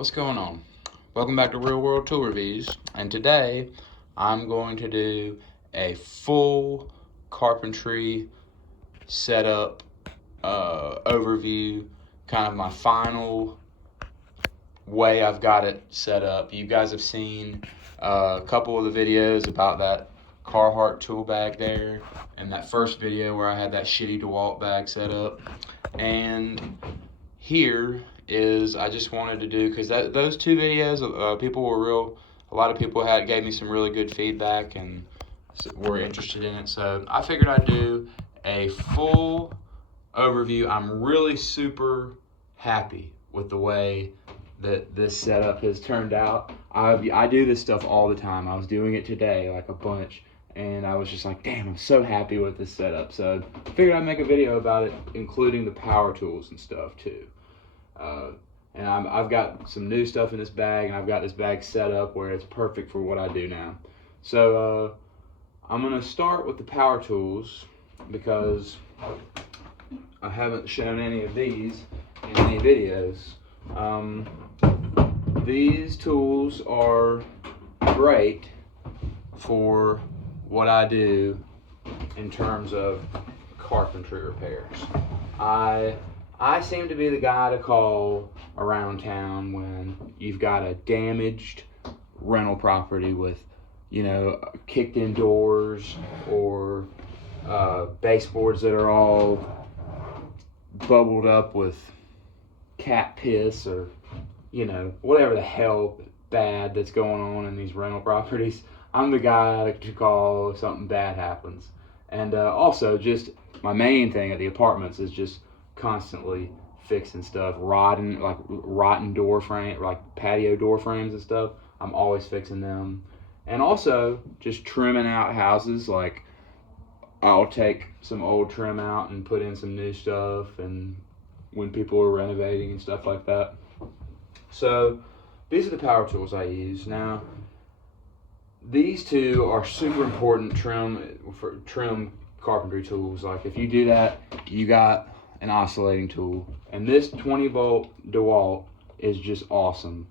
What's going on? Welcome back to Real World Tool Reviews, and today I'm going to do a full carpentry setup overview, kind of my final way I've got it set up. You guys have seen a couple of the videos about that Carhartt tool bag there, and that first video where I had that shitty DeWalt bag set up. And here is, I just wanted to do, because those two videos, a lot of people gave me some really good feedback and were interested in it. So I figured I'd do a full overview. I'm really super happy with the way that this setup has turned out. I do this stuff all the time. I was doing it today, like a bunch, and I was just like, damn, I'm so happy with this setup. So I figured I'd make a video about it, including the power tools and stuff too. And I've got some new stuff in this bag, and I've got this bag set up where it's perfect for what I do now. So I'm going to start with the power tools because I haven't shown any of these in any videos. These tools are great for what I do in terms of carpentry repairs. I seem to be the guy to call around town when you've got a damaged rental property with, kicked in doors or baseboards that are all bubbled up with cat piss or, whatever the hell bad that's going on in these rental properties. I'm the guy to call if something bad happens. And also, just my main thing at the apartments is just constantly fixing stuff, rotten door frame, like patio door frames and stuff. I'm always fixing them. And also just trimming out houses. Like, I'll take some old trim out and put in some new stuff, and when people are renovating and stuff like that. So these are the power tools I use. Now, these two are super important trim carpentry tools. Like, if you do that, you got an oscillating tool, and this 20-volt DeWalt is just awesome.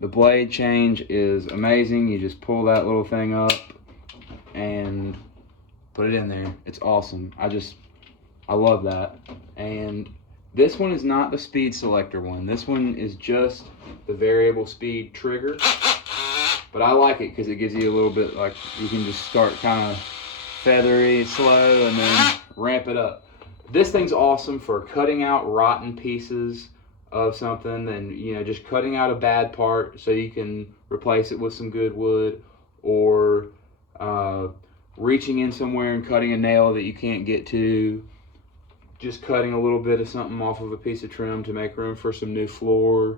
The blade change is amazing. You just pull that little thing up and put it in there. It's awesome. I love that. And this one is not the speed selector one. This one is just the variable speed trigger, but I like it because it gives you a little bit, like, you can just start kind of feathery, slow, and then ramp it up. This thing's awesome for cutting out rotten pieces of something and, just cutting out a bad part so you can replace it with some good wood, or reaching in somewhere and cutting a nail that you can't get to, just cutting a little bit of something off of a piece of trim to make room for some new floor.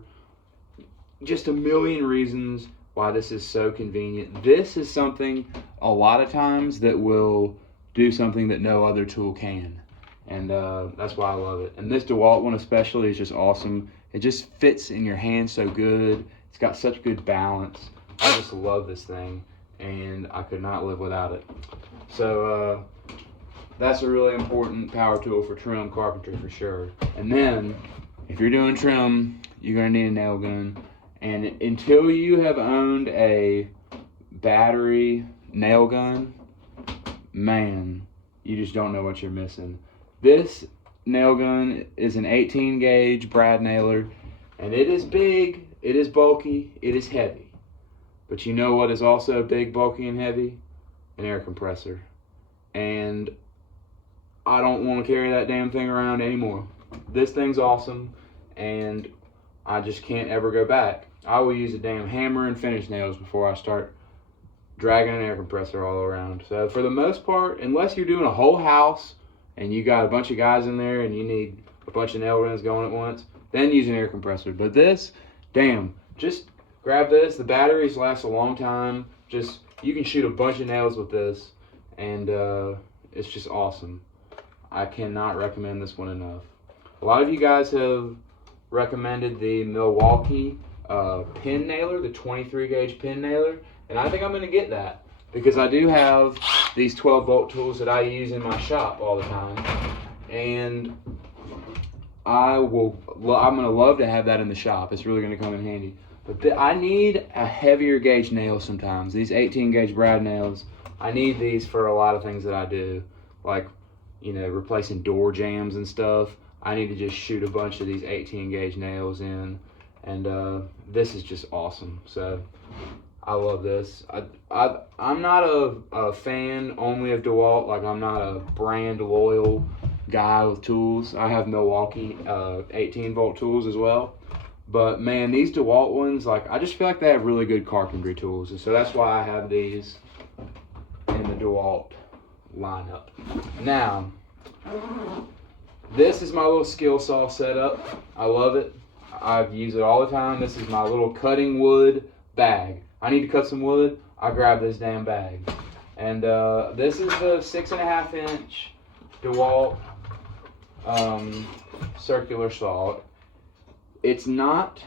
Just a million reasons why this is so convenient. This is something a lot of times that will do something that no other tool can. And that's why I love it. And this DeWalt one especially is just awesome. It just fits in your hand so good. It's got such good balance. I just love this thing, and I could not live without it. So that's a really important power tool for trim carpentry for sure. And then, if you're doing trim, you're going to need a nail gun. And until you have owned a battery nail gun, man, you just don't know what you're missing. This nail gun is an 18 gauge brad nailer, and it is big, it is bulky, it is heavy. But you know what is also big, bulky, and heavy? An air compressor. And I don't want to carry that damn thing around anymore. This thing's awesome, and I just can't ever go back. I will use a damn hammer and finish nails before I start dragging an air compressor all around. So for the most part, unless you're doing a whole house and you got a bunch of guys in there and you need a bunch of nail guns going at once, then use an air compressor. But this, damn, just grab this. The batteries last a long time. You can shoot a bunch of nails with this, and it's just awesome. I cannot recommend this one enough. A lot of you guys have recommended the Milwaukee pin nailer, the 23 gauge pin nailer, and I think I'm going to get that because I do have these 12-volt tools that I use in my shop all the time, and I'm gonna love to have that in the shop. It's really gonna come in handy. But I need a heavier gauge nail sometimes. These 18 gauge brad nails, I need these for a lot of things that I do, like, you know, replacing door jambs and stuff. I need to just shoot a bunch of these 18 gauge nails in, and this is just awesome. So I love this. I'm not a fan only of DeWalt. Like, I'm not a brand loyal guy with tools. I have Milwaukee 18 volt tools as well. But man, these DeWalt ones, like, I just feel like they have really good carpentry tools. And so that's why I have these in the DeWalt lineup. Now, this is my little skill saw setup. I love it. I use it all the time. This is my little cutting wood bag. I need to cut some wood, I grab this damn bag. And this is the 6.5 inch DeWalt circular saw. It's not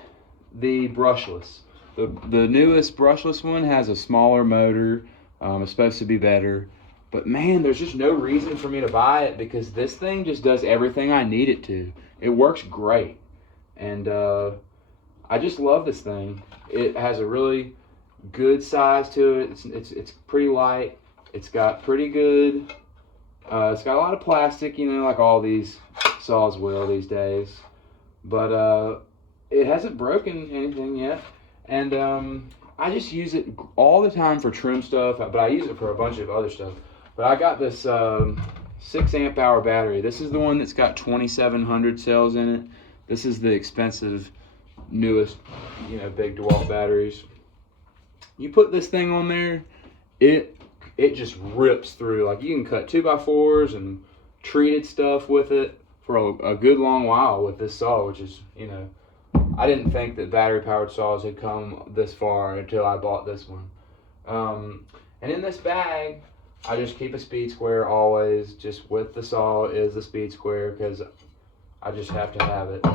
the brushless. The newest brushless one has a smaller motor. It's supposed to be better. But man, there's just no reason for me to buy it because this thing just does everything I need it to. It works great. And I just love this thing. It has a really good size to it. It's pretty light. It's got pretty good, it's got a lot of plastic, you know, like all these saws will these days. But it hasn't broken anything yet. And I just use it all the time for trim stuff, but I use it for a bunch of other stuff. But I got this 6 amp hour battery. This is the one that's got 2,700 cells in it. This is the expensive, newest, you know, big DeWalt batteries. You put this thing on there, it just rips through. Like, you can cut 2x4s and treated stuff with it for a good long while with this saw, which is, you know, I didn't think that battery powered saws had come this far until I bought this one. And in this bag, I just keep a speed square always. Just with the saw is the speed square because I just have to have it.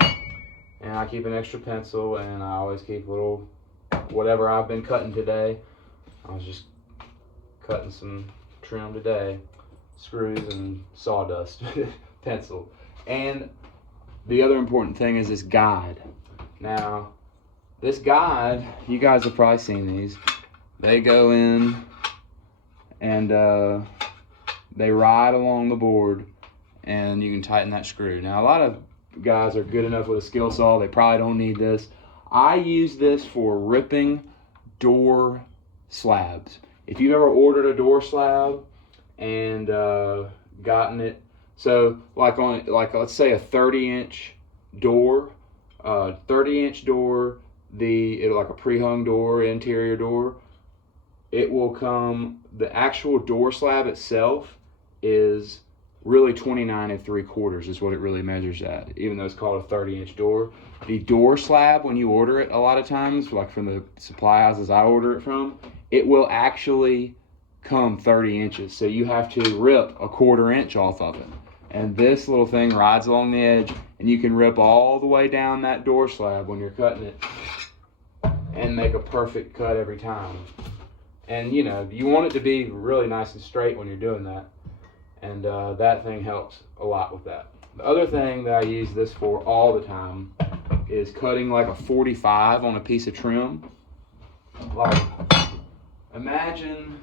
And I keep an extra pencil, and I always keep little, whatever I've been cutting today. I was just cutting some trim today, screws and sawdust, pencil. And the other important thing is this guide. Now, this guide, you guys have probably seen these. They go in and they ride along the board, and you can tighten that screw. Now, a lot of guys are good enough with a skill saw, they probably don't need this. I use this for ripping door slabs. If you've ever ordered a door slab and gotten it, so like let's say a 30-inch door, 30-inch door, it'll like a pre-hung door, interior door, it will come, the actual door slab itself is really 29 3/4 is what it really measures at, even though it's called a 30-inch door. The door slab, when you order it, a lot of times, like from the supply houses I order it from, it will actually come 30 inches. So you have to rip a 1/4 inch off of it. And this little thing rides along the edge, and you can rip all the way down that door slab when you're cutting it and make a perfect cut every time. And you know, you want it to be really nice and straight when you're doing that. And that thing helps a lot with that. The other thing that I use this for all the time is cutting like a 45 on a piece of trim. Like, imagine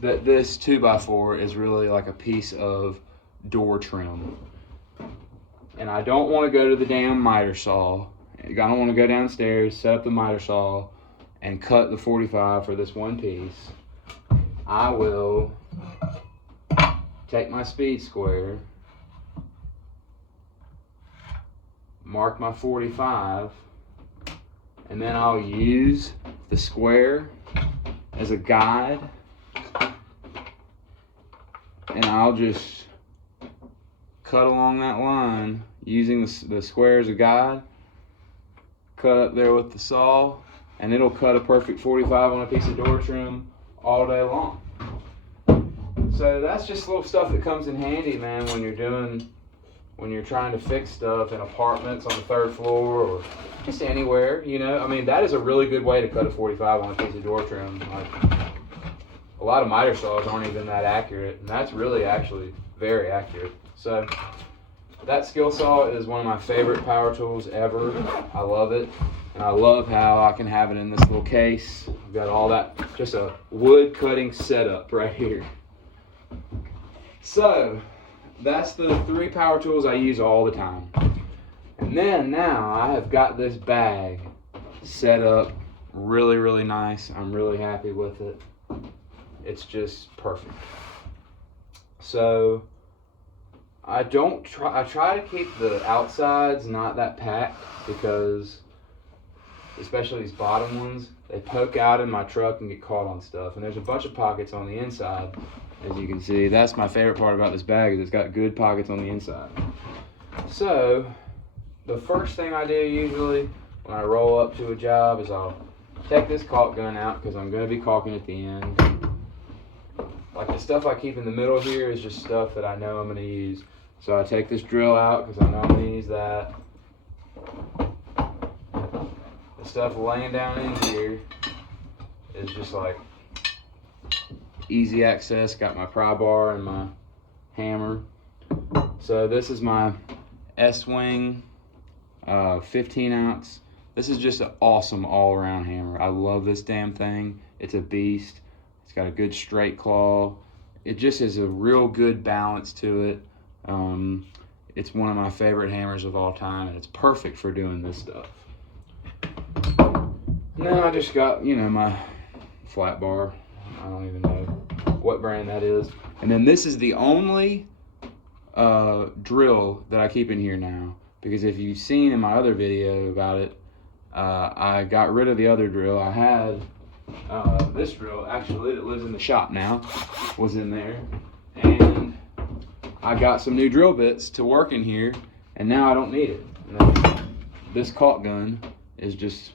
that this 2x4 is really like a piece of door trim. And I don't want to go to the damn miter saw. I don't want to go downstairs, set up the miter saw, and cut the 45 for this one piece. I will take my speed square, mark my 45, and then I'll use the square as a guide, and I'll just cut along that line using the square as a guide, cut up there with the saw, and it'll cut a perfect 45 on a piece of door trim all day long. So that's just little stuff that comes in handy, man, when you're trying to fix stuff in apartments on the 3rd floor or just anywhere, you know. I mean, that is a really good way to cut a 45 on a piece of door trim. Like, a lot of miter saws aren't even that accurate, and that's really actually very accurate. So that skill saw is one of my favorite power tools ever. I love it. And I love how I can have it in this little case. I've got all that, just a wood cutting setup right here. So, that's the 3 power tools I use all the time. And then now I have got this bag set up really, really nice. I'm really happy with it. It's just perfect. So, I try to keep the outsides not that packed, because especially these bottom ones, they poke out in my truck and get caught on stuff. And there's a bunch of pockets on the inside, as you can see. That's my favorite part about this bag, is it's got good pockets on the inside. So, the first thing I do usually when I roll up to a job is I'll take this caulk gun out, because I'm going to be caulking at the end. Like the stuff I keep in the middle here is just stuff that I know I'm going to use. So I take this drill out because I know I'm going to use that. The stuff laying down in here is just like easy access. Got my pry bar and my hammer. So this is my S-Wing 15 ounce. This is just an awesome all-around hammer. I love this damn thing. It's a beast. It's got a good straight claw. It just has a real good balance to it. It's one of my favorite hammers of all time, and it's perfect for doing this stuff. Now I just got, my flat bar. I don't even know what brand that is. And then this is the only drill that I keep in here now, because if you've seen in my other video about it, I got rid of the other drill. I had this drill, actually, that lives in the shop now, was in there. And I got some new drill bits to work in here, and now I don't need it. This caulk gun is just,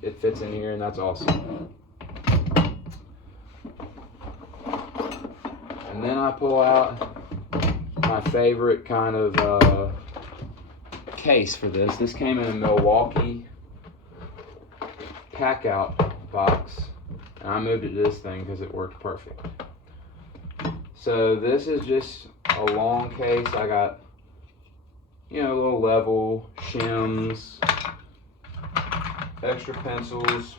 it fits in here, and that's awesome. And then I pull out my favorite kind of case for this. This came in a Milwaukee pack out box, and I moved it to this thing because it worked perfect. So this is just a long case. I got, a little level, shims, extra pencils,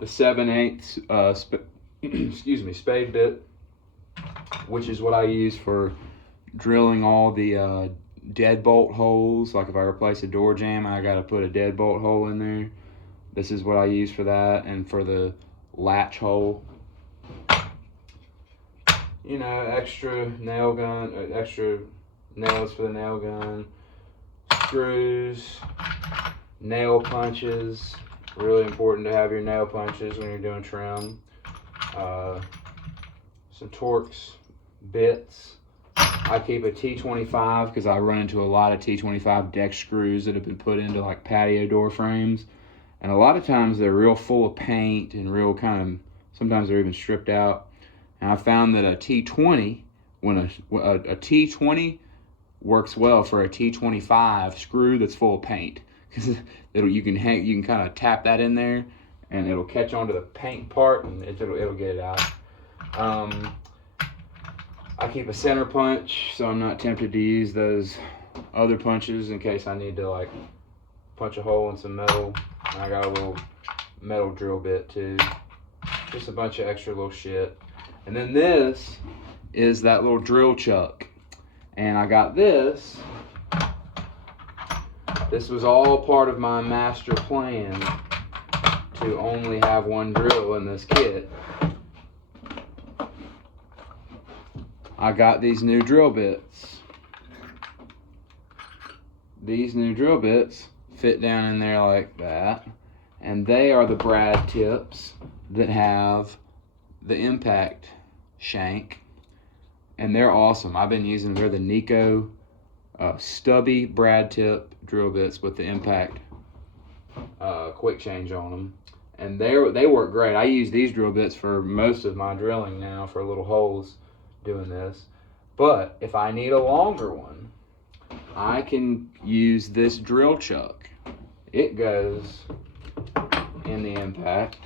the 7/8 spade bit, which is what I use for drilling all the deadbolt holes. Like if I replace a door jamb, I got to put a deadbolt hole in there. This is what I use for that, and for the latch hole. Extra nail gun, extra nails for the nail gun, screws, nail punches. Really important to have your nail punches when you're doing trim. Some Torx bits. I keep a T25 because I run into a lot of T25 deck screws that have been put into like patio door frames. And a lot of times they're real full of paint and real sometimes they're even stripped out. And I found that a T20, when a T20 works well for a T25 screw that's full of paint, because you can kind of tap that in there, and it'll catch onto the paint part, and it'll get it out. I keep a center punch, so I'm not tempted to use those other punches in case I need to punch a hole in some metal. And I got a little metal drill bit too. Just a bunch of extra little shit. And then this is that little drill chuck. And I got this. This was all part of my master plan to only have one drill in this kit. I got these new drill bits. These new drill bits fit down in there like that. And they are the brad tips that have the impact shank. And they're awesome. I've been using, they're the Nico stubby brad tip drill bits with the impact quick change on them. And they work great. I use these drill bits for most of my drilling now for little holes doing this. But if I need a longer one, I can use this drill chuck. It goes in the impact.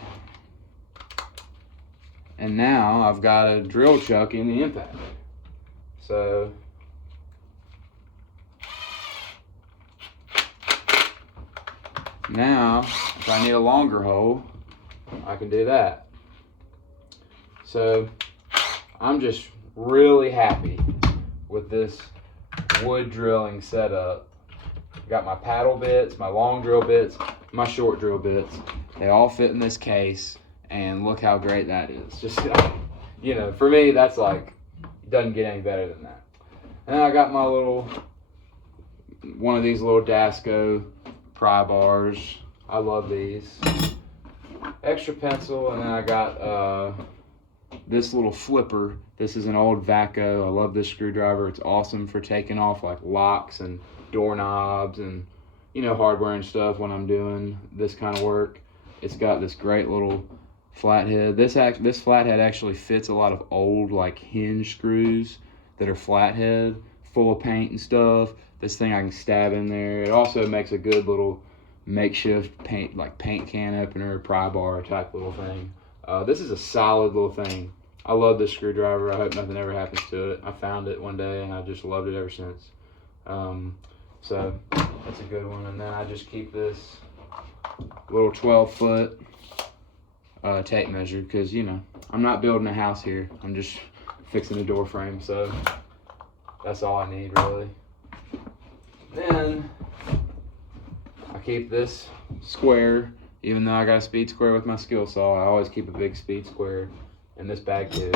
And now I've got a drill chuck in the impact. So Now, if I need a longer hole, I can do that. So I'm just really happy with this wood drilling setup. Got my paddle bits, my long drill bits, my short drill bits. They all fit in this case, and look how great that is. Just, you know, for me, that's like, doesn't get any better than that. And then I got my little, one of these little Dasco pry bars. I love these. Extra pencil, and then I got this little flipper. This is an old Vaco. I love this screwdriver. It's awesome for taking off like locks and doorknobs and, you know, hardware and stuff when I'm doing this kind of work. It's got this great little flathead. This flathead actually fits a lot of old like hinge screws that are flathead, full of paint and stuff. This thing I can stab in there. It also makes a good little makeshift paint can opener, pry bar type little thing. This is a solid little thing. I love this screwdriver. I hope nothing ever happens to it. I found it one day and I just loved it ever since. So that's a good one. And then I just keep this little 12-foot tape measure because, you know, I'm not building a house here. I'm just fixing a door frame. So that's all I need really. Then I keep this square. Even though I got a speed square with my skill saw, I always keep a big speed square in this bag too.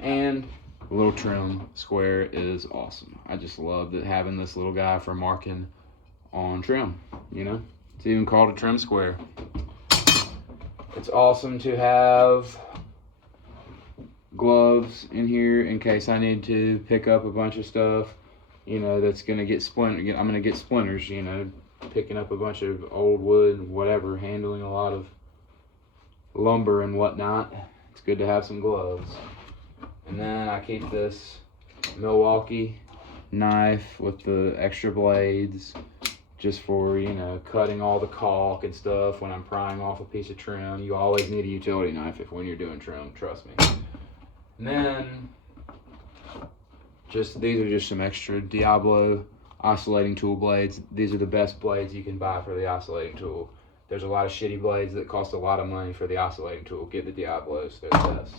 And a little trim square is awesome. I just love having this little guy for marking on trim, you know? It's even called a trim square. It's awesome to have gloves in here in case I need to pick up a bunch of stuff, you know, that's gonna get splintered. I'm gonna get splinters, you know, picking up a bunch of old wood, whatever, handling a lot of lumber and whatnot. It's good to have some gloves. And then I keep this Milwaukee knife with the extra blades just for, you know, cutting all the caulk and stuff when I'm prying off a piece of trim. You always need a utility knife when you're doing trim, trust me. And then these are just some extra Diablo oscillating tool blades. These are the best blades you can buy for the oscillating tool. There's a lot of shitty blades that cost a lot of money for the oscillating tool. Get the Diablos, they're the best.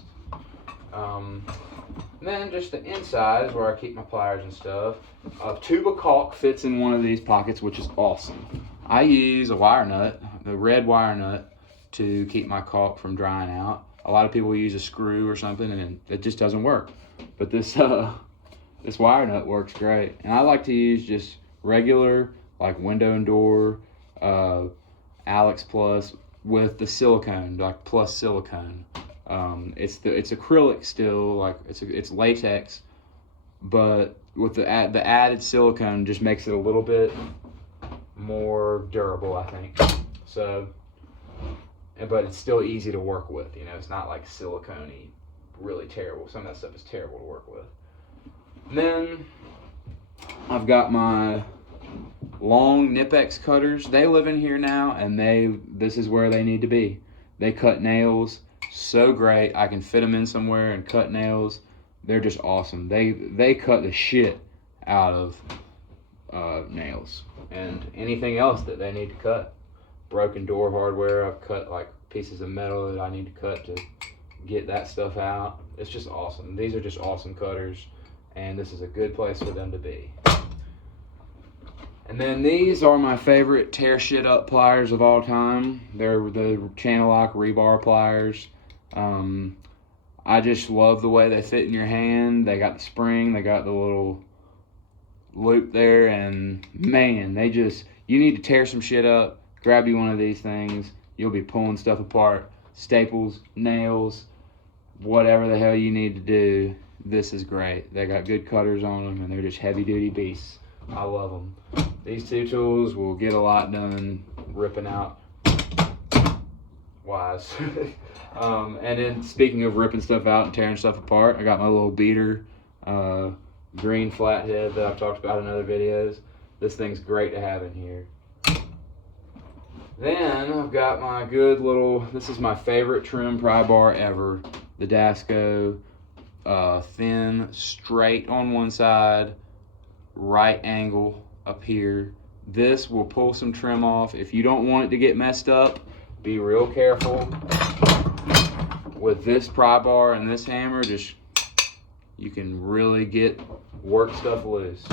Then just the inside is where I keep my pliers and stuff. A tube of caulk fits in one of these pockets, which is awesome. I use a wire nut, the red wire nut, to keep my caulk from drying out. A lot of people use a screw or something and it just doesn't work. But this wire nut works great. And I like to use just regular, like window and door, Alex Plus with the silicone, like plus silicone. It's acrylic still, like it's latex, but with the added silicone just makes it a little bit more durable, I think. So, but it's still easy to work with. You know, it's not like silicone-y, really terrible. Some of that stuff is terrible to work with. And then I've got my long Nipex cutters. They live in here now, and this is where they need to be. They cut nails so great. I can fit them in somewhere and cut nails. They're just awesome. They cut the shit out of nails and anything else that they need to cut. Broken door hardware, I've cut like pieces of metal that I need to cut to get that stuff out. It's just awesome. These are just awesome cutters, and this is a good place for them to be. And then these are my favorite tear shit up pliers of all time. They're the channel lock rebar pliers. I just love the way they fit in your hand. They got the spring, they got the little loop there, and man, you need to tear some shit up, grab you one of these things. You'll be pulling stuff apart, staples, nails, whatever the hell you need to do. This is great. They got good cutters on them, and they're just heavy duty beasts. I love them. These two tools will get a lot done ripping out wise. And then speaking of ripping stuff out and tearing stuff apart, I got my little beater green flathead that I've talked about in other videos. This thing's great to have in here. Then I've got my good little, this is my favorite trim pry bar ever, the Dasco, thin, straight on one side, right angle up here. This will pull some trim off. If you don't want it to get messed up, be real careful with this pry bar and this hammer. Just, you can really work stuff loose.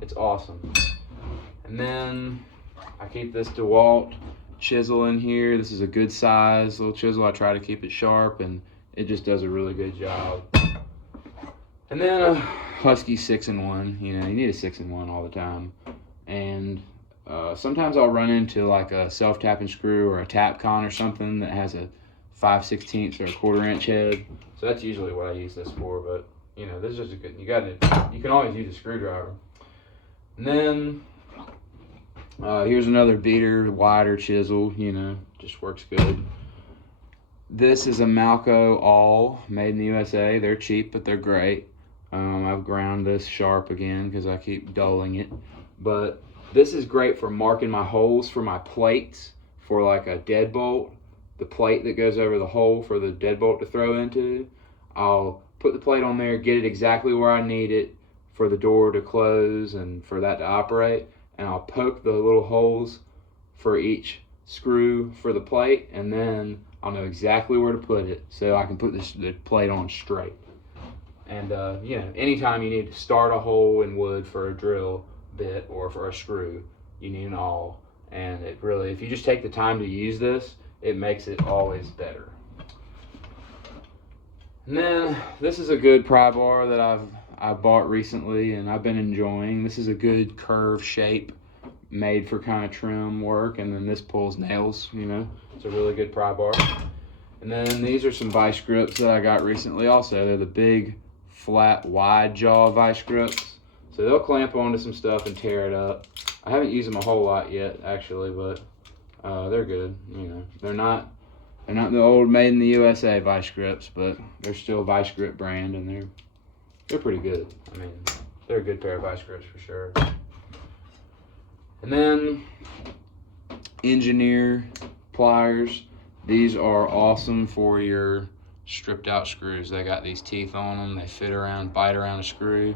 It's awesome. And then I keep this DeWalt chisel in here. This is a good size little chisel. I try to keep it sharp, and it just does a really good job. And then a Husky 6-in-1. You know, you need a 6-in-1 all the time. And sometimes I'll run into like a self-tapping screw or a Tapcon or something that has a 5/16 or a 1/4 inch head. So that's usually what I use this for. But you know, this is just a good. You can always use a screwdriver. And then here's another beater, wider chisel. You know, just works good. This is a Malco All, made in the USA. They're cheap, but they're great. I've ground this sharp again because I keep dulling it. But this is great for marking my holes for my plates for like a deadbolt. The plate that goes over the hole for the deadbolt to throw into. I'll put the plate on there, get it exactly where I need it for the door to close and for that to operate. And I'll poke the little holes for each screw for the plate, and then I'll know exactly where to put it so I can put the plate on straight. And you know, anytime you need to start a hole in wood for a drill bit or for a screw, you need an awl. And it really, if you just take the time to use this, it makes it always better. And then this is a good pry bar that I've bought recently and I've been enjoying. This is a good curve shape made for kind of trim work, and then this pulls nails, you know. It's a really good pry bar. And then these are some vice grips that I got recently also. They're the big, flat, wide jaw vice grips. So they'll clamp onto some stuff and tear it up. I haven't used them a whole lot yet, actually, but they're good. You know, they're not the old made in the USA vice grips, but they're still vice grip brand, and they're pretty good. I mean, they're a good pair of vice grips for sure. And then engineer pliers. These are awesome for your stripped out screws. They got these teeth on them. They fit around, bite around a screw.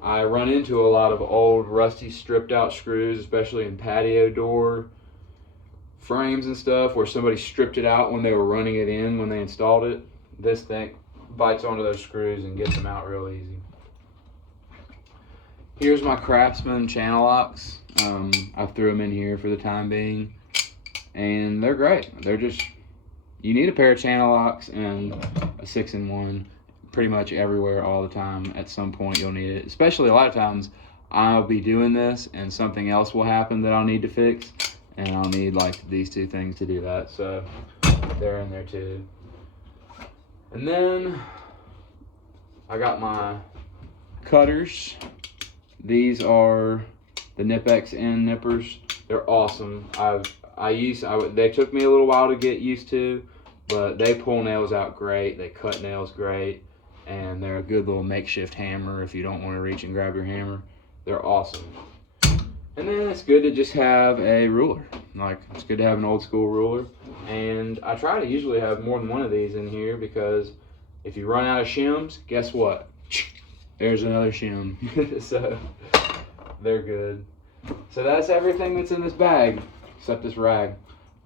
I run into a lot of old rusty stripped out screws, especially in patio door frames and stuff, where somebody stripped it out when they were running it in when they installed it. This thing bites onto those screws and gets them out real easy. Here's my Craftsman channel locks. I threw them in here for the time being, and they're great. They're just, you need a pair of channel locks and a 6-in-1 pretty much everywhere all the time. At some point you'll need it, especially a lot of times I'll be doing this and something else will happen that I'll need to fix, and I'll need like these two things to do that, so they're in there too. And then I got my cutters. These are the Nip-X-N nippers. They're awesome. They took me a little while to get used to, but they pull nails out great. They cut nails great, and they're a good little makeshift hammer if you don't want to reach and grab your hammer. They're awesome. And then it's good to just have a ruler. Like, it's good to have an old school ruler. And I try to usually have more than one of these in here, because if you run out of shims, guess what? There's another shim. So they're good. So that's everything that's in this bag, except this rag.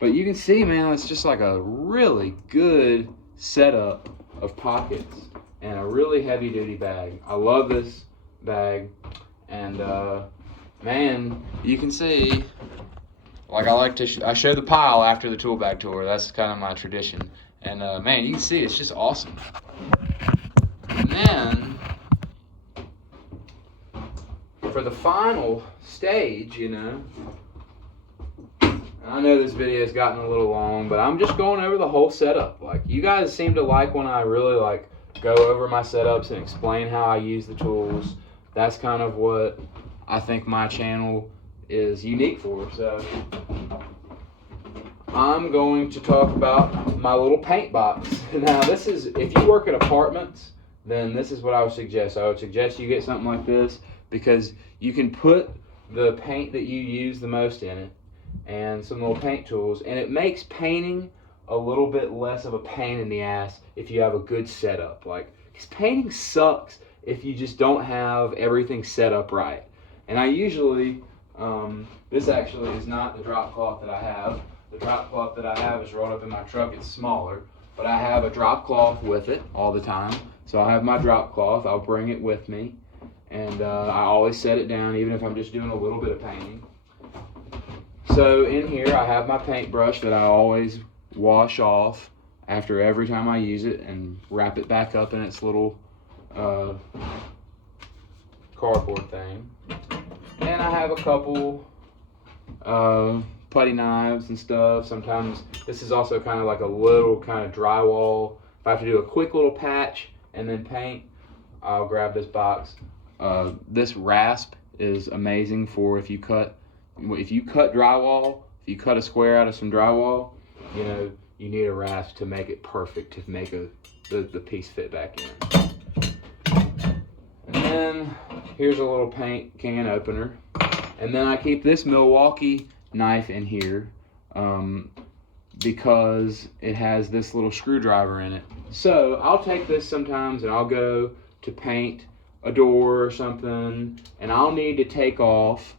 But you can see, man, it's just like a really good setup of pockets and a really heavy duty bag. I love this bag. And man, you can see, like, I show the pile after the tool bag tour. That's kind of my tradition. And man, you can see it's just awesome. And then for the final stage, you know, I know this video has gotten a little long, but I'm just going over the whole setup. Like, you guys seem to like when I really like go over my setups and explain how I use the tools. That's kind of what I think my channel is unique for. So I'm going to talk about my little paint box. Now, this is, if you work at apartments, then this is what I would suggest. I would suggest you get something like this, because you can put the paint that you use the most in it and some little paint tools, and it makes painting a little bit less of a pain in the ass if you have a good setup. Like, because painting sucks if you just don't have everything set up right. And I usually This actually is not the drop cloth that I have. The drop cloth that I have is rolled up in my truck. It's smaller, but I have a drop cloth with it all the time. So I have my drop cloth. I'll bring it with me, and I always set it down, even if I'm just doing a little bit of painting. So in here I have my paintbrush that I always wash off after every time I use it and wrap it back up in its little cardboard thing. And I have a couple putty knives and stuff. Sometimes this is also kind of like a little kind of drywall. If I have to do a quick little patch and then paint, I'll grab this box. This rasp is amazing for if you cut drywall, if you cut a square out of some drywall, you know, you need a rasp to make it perfect, to make the piece fit back in. And then here's a little paint can opener. And then I keep this Milwaukee knife in here because it has this little screwdriver in it. So I'll take this sometimes and I'll go to paint a door or something, and I'll need to take off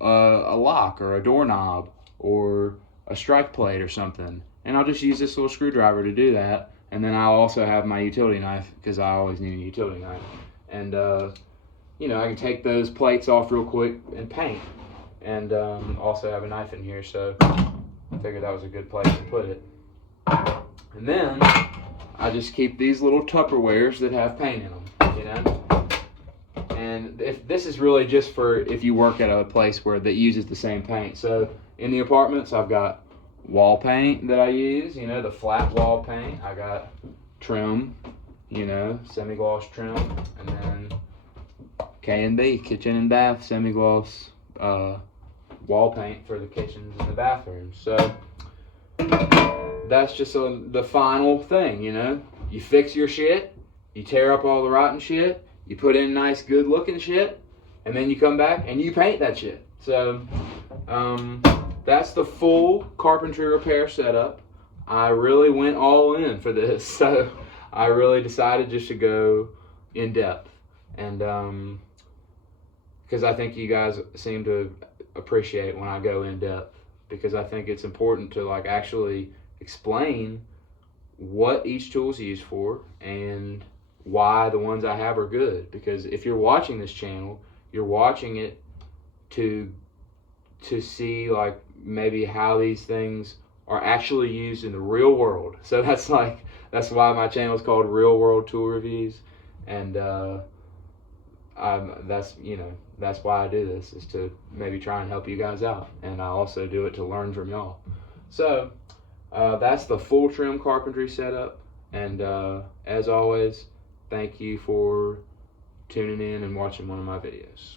a lock or a doorknob or a strike plate or something, and I'll just use this little screwdriver to do that. And then I'll also have my utility knife, because I always need a utility knife, and you know, I can take those plates off real quick and paint, and also have a knife in here, so I figured that was a good place to put it. And then I just keep these little Tupperwares that have paint in them, you know. And if this is really just for if you work at a place that uses the same paint. So in the apartments, I've got wall paint that I use, you know, the flat wall paint. I got trim, you know, semi-gloss trim, and then K&B, kitchen and bath, semi-gloss wall paint for the kitchens and the bathrooms. So that's just the final thing, you know. You fix your shit, you tear up all the rotten shit, you put in nice, good-looking shit, and then you come back and you paint that shit. So that's the full carpentry repair setup. I really went all in for this, so I really decided just to go in depth, and because I think you guys seem to appreciate when I go in depth, because I think it's important to like actually explain what each tool is used for and why the ones I have are good. Because if you're watching this channel, you're watching it to see like maybe how these things are actually used in the real world. So that's why my channel is called Real World Tool Reviews, and that's why I do this, is to maybe try and help you guys out, and I also do it to learn from y'all. So that's the full trim carpentry setup, and as always, thank you for tuning in and watching one of my videos.